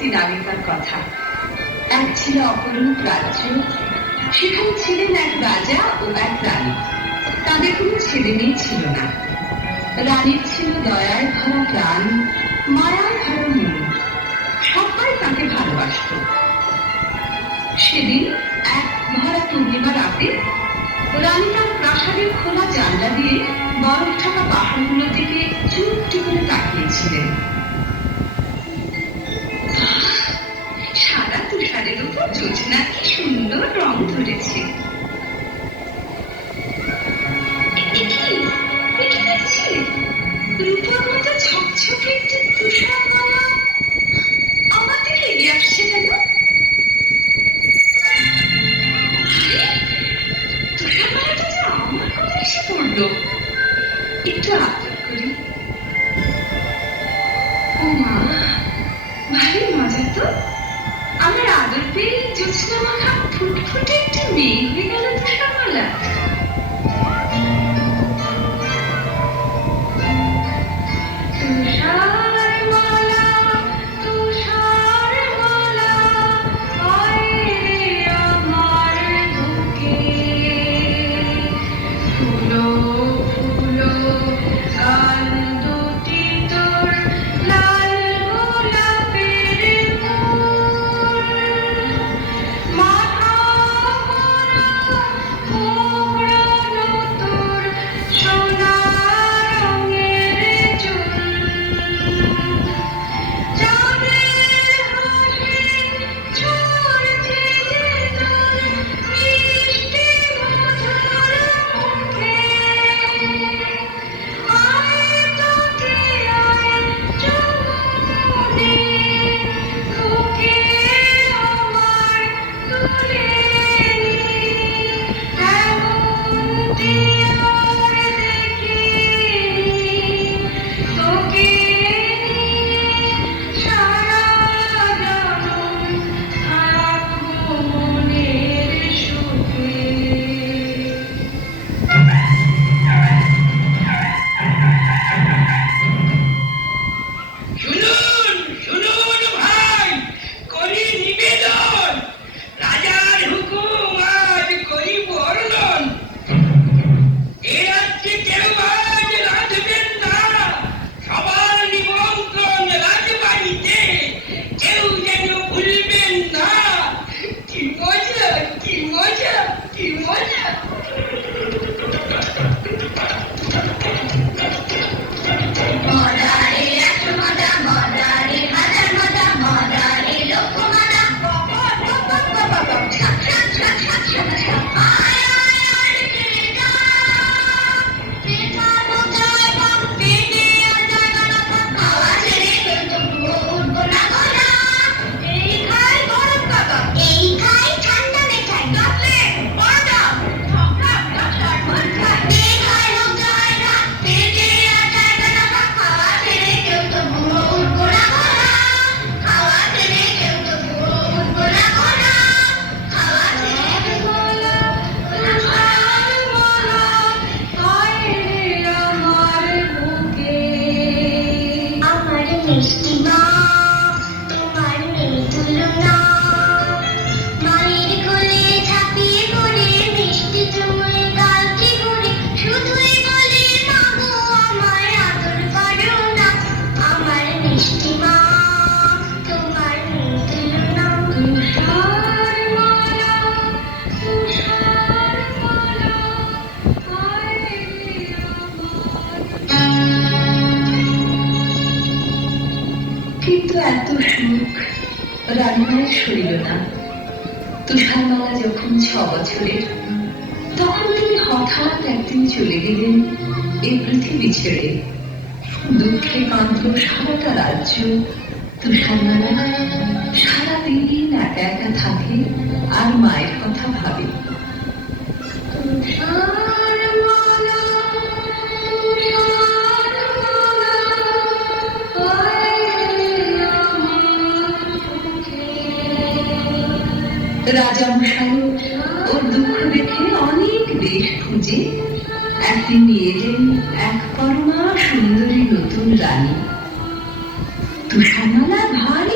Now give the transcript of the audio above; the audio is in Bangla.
দিন আগেকার কথা। এক ছিল অপরূপ রাজ্য, সেখানে ছিলেন এক রাজা ও এক রানী। তাদের কোনো ছেলে মেয়ে ছিল না। রানীর ছিল দয়ায় ভরা প্রাণ মায়ায় ভরা মন। সবাই তাকে ভালোবাসত। সেদিন এক মহারা পূর্ণিমা রাতে জোছনা কি সুন্দর রং ধরেছে। রূপর মতো ঝকঝকে একটি তুষার মালা। আমাদের এগিয়ে আসছে কেন তুষার মালাটা আমার কথা এসে পড়ল। এটা predicting me, we got a trouble. Festival রান্নায় সরিল না। তুষারমালা যখন ছ বছরের, তখন তিনি হঠাৎ একদিন চলে গেলেন এই পৃথিবী ছেড়ে। দুঃখে কান্ত সারাটা রাজ্য তুষারমালা সারাদিন একা একা থাকে আর মায়ের কথা ভাবে। রাজামশাই ওর দুঃখ দেখে অনেক দেশ খুঁজে। একদিন এলেন এক পরমা সুন্দরী নতুন রানী। তুষারমালা ভাই